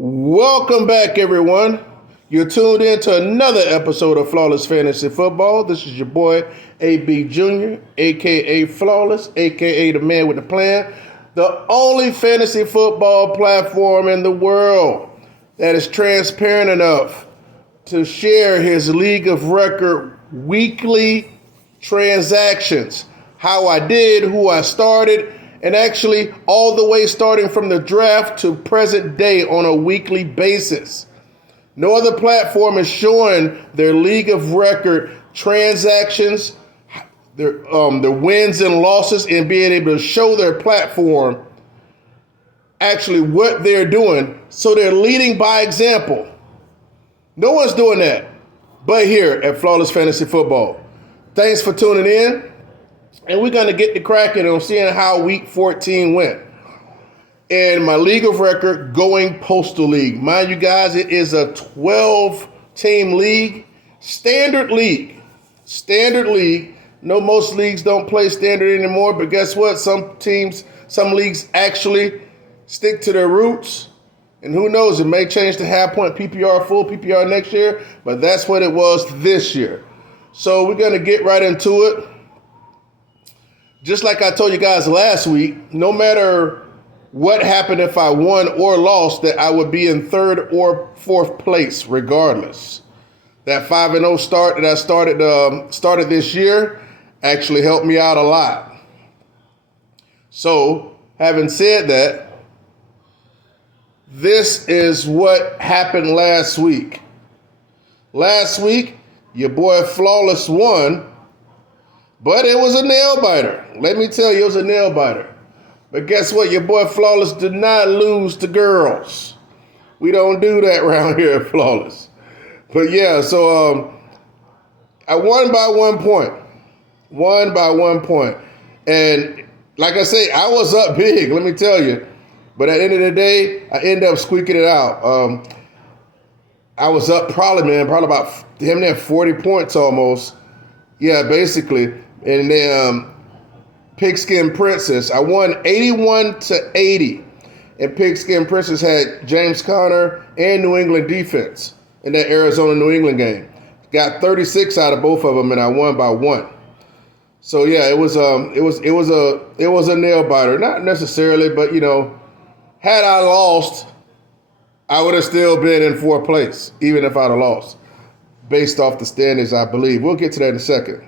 Welcome back, everyone. You're tuned in to another episode of Flawless Fantasy Football. This is your boy, AB Jr., a.k.a. Flawless, a.k.a. the man with the plan, the only fantasy football platform in the world that is transparent enough to share his league of record weekly transactions, how I did, who I started, and actually all the way starting from the draft to present day on a weekly basis. No other platform is showing their league of record transactions, their wins and losses, and being able to show their platform actually what they're doing. So they're leading by example. No one's doing that but here at Flawless Fantasy Football. Thanks for tuning in. And we're going to get to cracking on seeing how week 14 went. In my league of record, going Postal League. Mind you guys, it is a 12-team league. Standard league. Standard league. No, most leagues don't play standard anymore, but guess what? Some leagues actually stick to their roots. And who knows, it may change to half-point PPR, full PPR next year, but that's what it was this year. So we're going to get right into it. Just like I told you guys last week, no matter what happened if I won or lost, that I would be in third or fourth place regardless. That 5-0 start that I started this year actually helped me out a lot. So, having said that, this is what happened last week. Last week, your boy Flawless won. But it was a nail biter. Let me tell you, it was a nail biter. But guess what? Your boy Flawless did not lose to girls. We don't do that around here at Flawless. But yeah, so I won by 1 point. Won by 1 point. And like I say, I was up big, let me tell you. But at the end of the day, I ended up squeaking it out. I was up probably about damn near 40 points almost. Yeah, basically. And then Pigskin Princess, I won 81-80. And Pigskin Princess had James Conner and New England defense in that Arizona-New England game. Got 36 out of both of them, and I won by 1. So yeah, it was a nail biter. Not necessarily, but had I lost, I would have still been in fourth place, even if I'd have lost, based off the standings, I believe. We'll get to that in a second.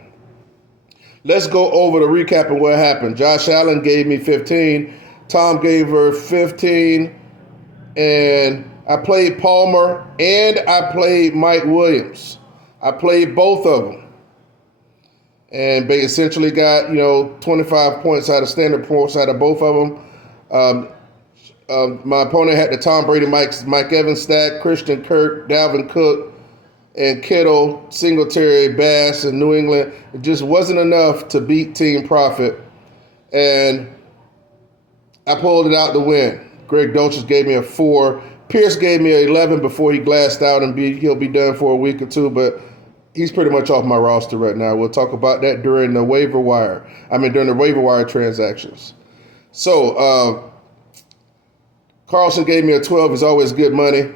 Let's go over the recap of what happened. Josh Allen gave me 15. Tom gave her 15. And I played Palmer and I played Mike Williams. I played both of them. And they essentially got, 25 points out of standard points out of both of them. My opponent had the Tom Brady, Mike Evans stack, Christian Kirk, Dalvin Cook, and Kittle, Singletary, Bass, and New England. It just wasn't enough to beat Team Profit. And I pulled it out to win. Greg Dolchich gave me a 4. Pierce gave me an 11 before he glassed out, and he'll be done for a week or two, but he's pretty much off my roster right now. We'll talk about that during the waiver wire transactions. So, Carlson gave me a 12. Is always good money.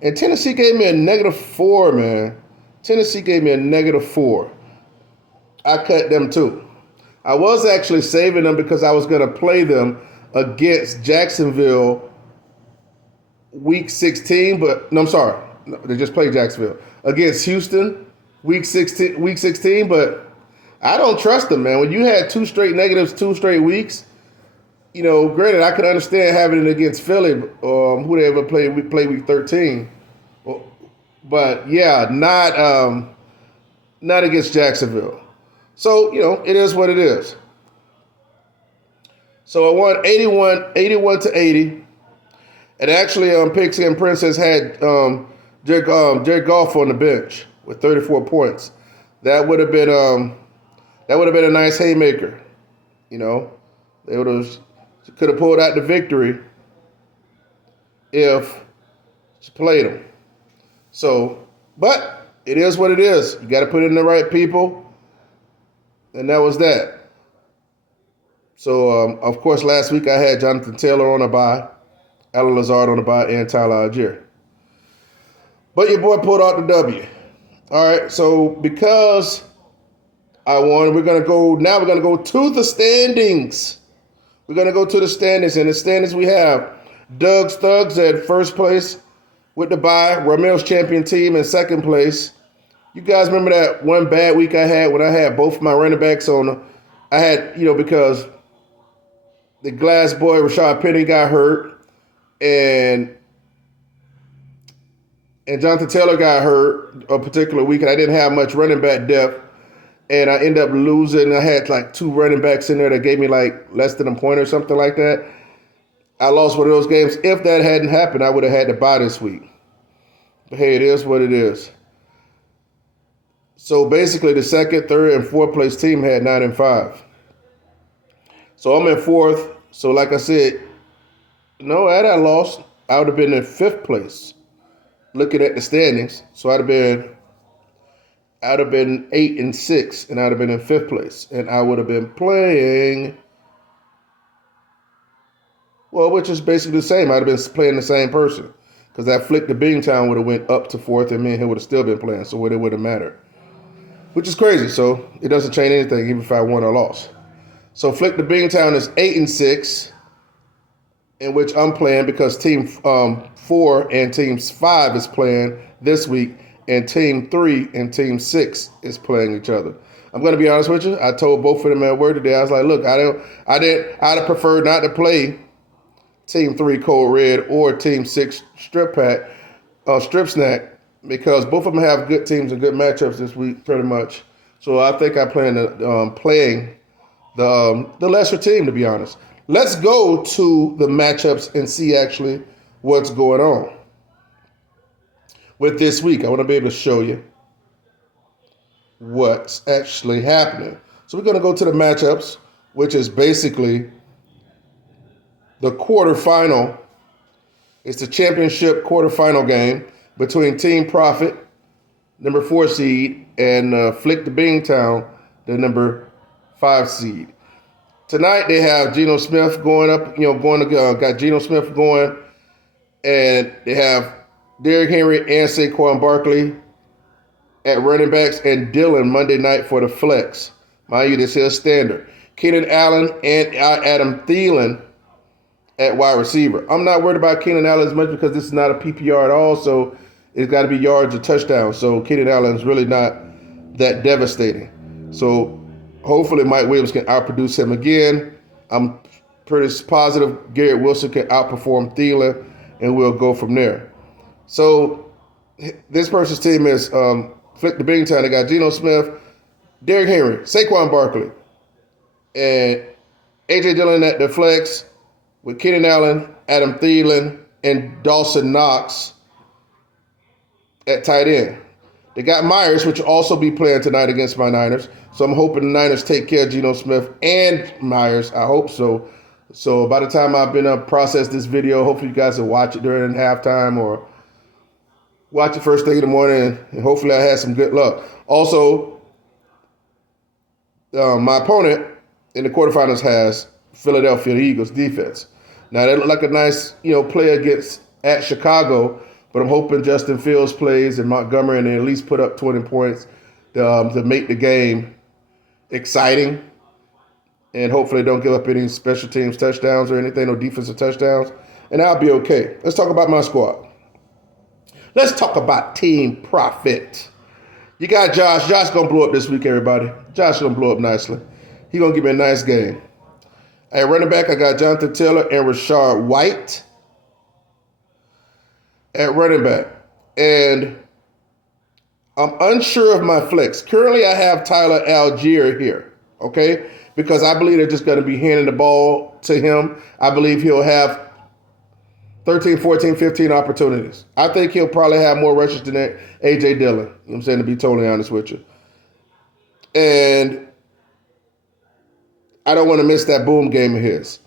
And Tennessee gave me a -4, man. Tennessee gave me a -4. I cut them too. I was actually saving them because I was going to play them against Jacksonville week 16. They just played Jacksonville. Against Houston week 16. But I don't trust them, man. When you had 2 straight negatives, 2 straight weeks, granted, I could understand having it against Philly, who they ever play week 13. But yeah, not against Jacksonville. So, it is what it is. So I won 81-80. And actually, Pigskin Princess had Jared Goff on the bench with 34 points. That would have been a nice haymaker. They could have pulled out the victory if she played them. So, but it is what it is. You got to put in the right people. And that was that. So, of course, last week I had Jonathan Taylor on a bye. Alan Lazard on the bye, and Tyler Algier. But your boy pulled out the W. All right, so because I won, we're going to go to the standings. We're going to go to the standings. In the standings, we have Doug's Thugs at first place with the bye. Ramel's champion team in second place. You guys remember that one bad week I had when I had both my running backs on? I had, because the glass boy, Rashad Penny, got hurt. And Jonathan Taylor got hurt a particular week, and I didn't have much running back depth. And I ended up losing. I had like 2 running backs in there that gave me like less than a point or something like that. I lost one of those games. If that hadn't happened, I would have had to bye this week. But hey, it is what it is. So basically, the second, third, and fourth place team had 9 and 5. So I'm in fourth. So like I said, no, had I lost, I would have been in fifth place. Looking at the standings, so I'd have been 8 and 6, and I'd have been in fifth place, and I would have been playing, well, which is basically the same. I'd have been playing the same person, because that Flick the Beantown would have went up to fourth, and me and him would have still been playing, so it wouldn't matter, which is crazy. So it doesn't change anything, even if I won or lost. So Flick the Beantown is 8 and 6, in which I'm playing because Team 4 and Team 5 is playing this week, and Team 3 and Team 6 is playing each other. I'm going to be honest with you. I told both of them at work today. I was like, look, I'd have preferred not to play Team 3 Code Red or Team 6 Strip Snack, because both of them have good teams and good matchups this week, pretty much. So I think I plan to playing the lesser team, to be honest. Let's go to the matchups and see actually what's going on with this week. I want to be able to show you what's actually happening. So we're going to go to the matchups, which is basically the quarterfinal. It's the championship quarterfinal game between Team Profit, number 4 seed, and Flick the Beantown, the number 5 seed. Tonight they have Geno Smith going up, got Geno Smith going, and they have Derrick Henry and Saquon Barkley at running backs, and Dylan Monday night for the flex. Mind you, this is standard. Keenan Allen and Adam Thielen at wide receiver. I'm not worried about Keenan Allen as much because this is not a PPR at all, so it's got to be yards or touchdowns. So Keenan Allen is really not that devastating. So hopefully Mike Williams can outproduce him again. I'm pretty positive Garrett Wilson can outperform Thielen, and we'll go from there. So this person's team is Flick the Beantown. They got Geno Smith, Derrick Henry, Saquon Barkley, and A.J. Dillon at the flex with Keenan Allen, Adam Thielen, and Dawson Knox at tight end. They got Myers, which will also be playing tonight against my Niners. So I'm hoping the Niners take care of Geno Smith and Myers. I hope so. So by the time I've been process this video, hopefully you guys will watch it during halftime or watch it first thing in the morning, and hopefully I had some good luck. Also, my opponent in the quarterfinals has Philadelphia Eagles defense. Now they look like a nice, play against at Chicago, but I'm hoping Justin Fields plays and Montgomery, and they at least put up 20 points to make the game exciting, and hopefully don't give up any special teams touchdowns or anything, no defensive touchdowns, and I'll be okay. Let's talk about my squad. Let's talk about Team Profit. You got Josh. Josh going to blow up this week, everybody. Josh going to blow up nicely. He going to give me a nice game. At running back, I got Jonathan Taylor and Rashard White at running back. And I'm unsure of my flex. Currently, I have Tyler Algier here, okay? Because I believe they're just going to be handing the ball to him. I believe he'll have 13, 14, 15 opportunities. I think he'll probably have more rushes than A.J. Dillon. You know what I'm saying, to be totally honest with you. And I don't want to miss that boom game of his.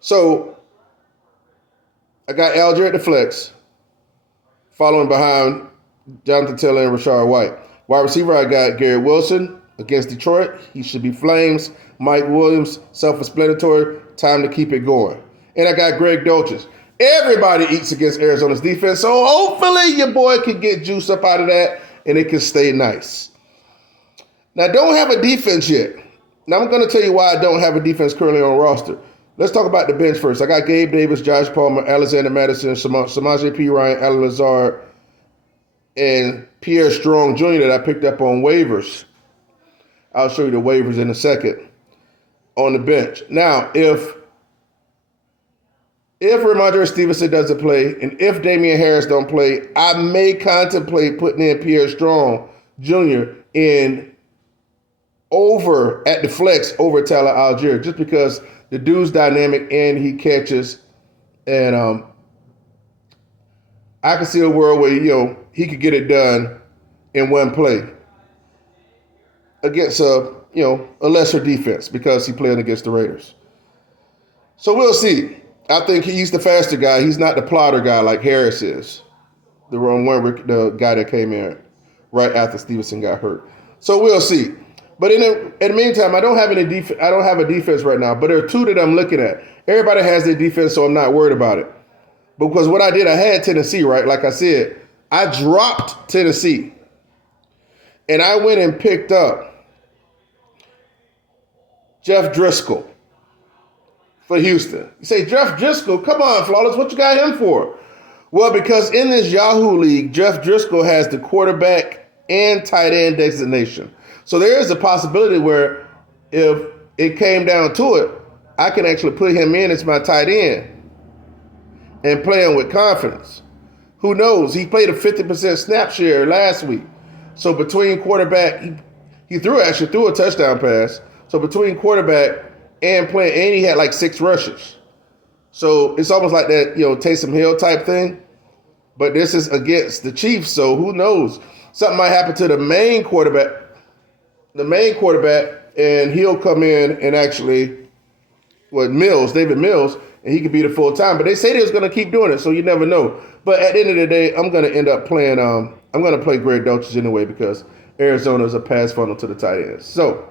So I got Algier at the flex, following behind Jonathan Taylor and Rashard White. Wide receiver, I got Garrett Wilson against Detroit. He should be flames. Mike Williams, self-explanatory. Time to keep it going. And I got Greg Dulcich. Everybody eats against Arizona's defense, so hopefully your boy can get juice up out of that and it can stay nice. Now, I don't have a defense yet. Now, I'm going to tell you why I don't have a defense currently on roster. Let's talk about the bench first. I got Gabe Davis, Josh Palmer, Alexander Madison, Samaje P. Ryan, Alan Lazard, and Pierre Strong Jr. that I picked up on waivers. I'll show you the waivers in a second on the bench. Now, if Ramondre Stevenson doesn't play and if Damian Harris don't play, I may contemplate putting in Pierre Strong Jr. in over at the flex over Tyler Algier just because the dude's dynamic and he catches. And I can see a world where, he could get it done in one play against a lesser defense because he's playing against the Raiders. So we'll see. I think he's the faster guy. He's not the plotter guy like Harris is. The guy that came in right after Stevenson got hurt. So we'll see. But in the meantime, I don't have any defense. I don't have a defense right now. But there are two that I'm looking at. Everybody has their defense, so I'm not worried about it. Because what I did, I had Tennessee, right? Like I said, I dropped Tennessee. And I went and picked up Jeff Driscoll for Houston. You say, Jeff Driscoll, come on, Flawless, what you got him for? Well, because in this Yahoo League, Jeff Driscoll has the quarterback and tight end designation. So there is a possibility where if it came down to it, I can actually put him in as my tight end and play him with confidence. Who knows? He played a 50% snap share last week. So between quarterback, he threw a touchdown pass. So between quarterback and playing, and he had like 6 rushes. So it's almost like that, Taysom Hill type thing. But this is against the Chiefs, so who knows? Something might happen to the main quarterback, and he'll come in and actually, David Mills, and he could be the full time. But they say they was going to keep doing it, so you never know. But at the end of the day, I'm going to end up playing. I'm going to play Greg Dulcich anyway because Arizona is a pass funnel to the tight ends. So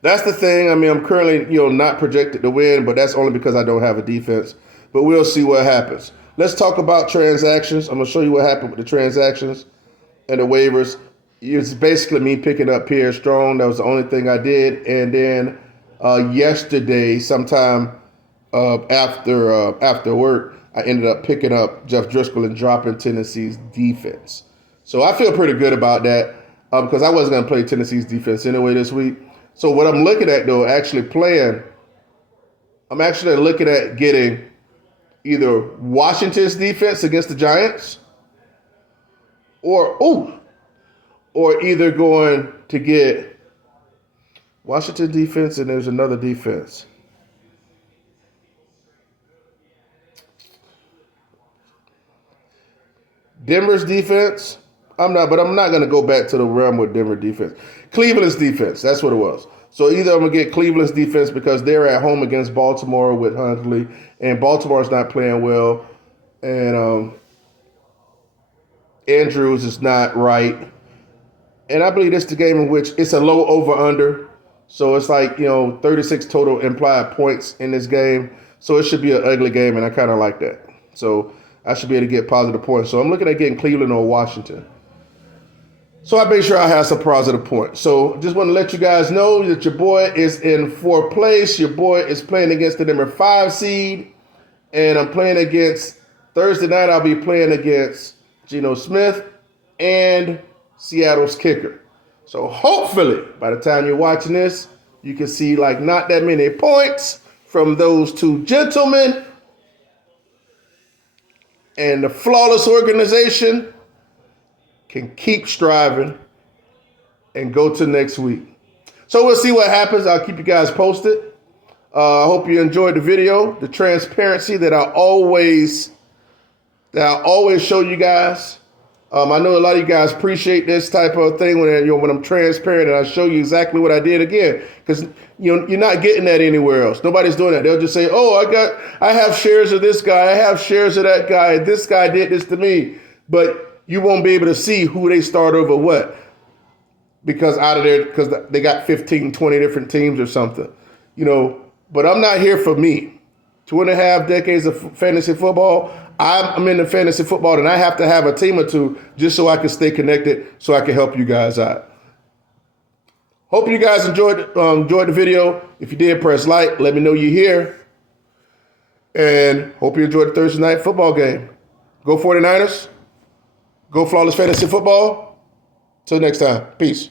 that's the thing. I mean, I'm currently not projected to win, but that's only because I don't have a defense. But we'll see what happens. Let's talk about transactions. I'm going to show you what happened with the transactions and the waivers. It's basically me picking up Pierre Strong. That was the only thing I did. And then yesterday, sometime after work, I ended up picking up Jeff Driscoll and dropping Tennessee's defense. So I feel pretty good about that because I wasn't going to play Tennessee's defense anyway this week. So what I'm looking at, though, I'm actually looking at getting either Washington's defense against the Giants or either going to get Washington defense and there's another defense. Denver's defense. I'm not going to go back to the realm with Denver defense. Cleveland's defense. That's what it was. So either I'm going to get Cleveland's defense because they're at home against Baltimore with Huntley, and Baltimore's not playing well, and Andrews is not right. And I believe this is the game in which it's a low over-under. So it's like, 36 total implied points in this game. So it should be an ugly game, and I kind of like that. So I should be able to get positive points. So I'm looking at getting Cleveland or Washington. So I made sure I have some positive points. So just want to let you guys know that your boy is in 4th place. Your boy is playing against the number 5 seed. And I'm playing against, Thursday night I'll be playing against Geno Smith and Seattle's kicker. So hopefully by the time you're watching this, you can see like not that many points from those two gentlemen. And the Flawless organization can keep striving and go to next week. So we'll see what happens. I'll keep you guys posted. I hope you enjoyed the video, the transparency that I always show you guys. I know a lot of you guys appreciate this type of thing when I'm transparent and I show you exactly what I did again, because you're not getting that anywhere else. Nobody's doing that. They'll just say, "Oh, I have shares of this guy, I have shares of that guy. This guy did this to me," but you won't be able to see who they start over what, because they got 15, 20 different teams or something, But I'm not here for me. 2.5 decades of fantasy football. I'm in the fantasy football, and I have to have a team or two just so I can stay connected, so I can help you guys out. Hope you guys enjoyed the video. If you did, press like. Let me know you're here. And hope you enjoyed the Thursday night football game. Go 49ers. Go Flawless Fantasy Football. Till next time. Peace.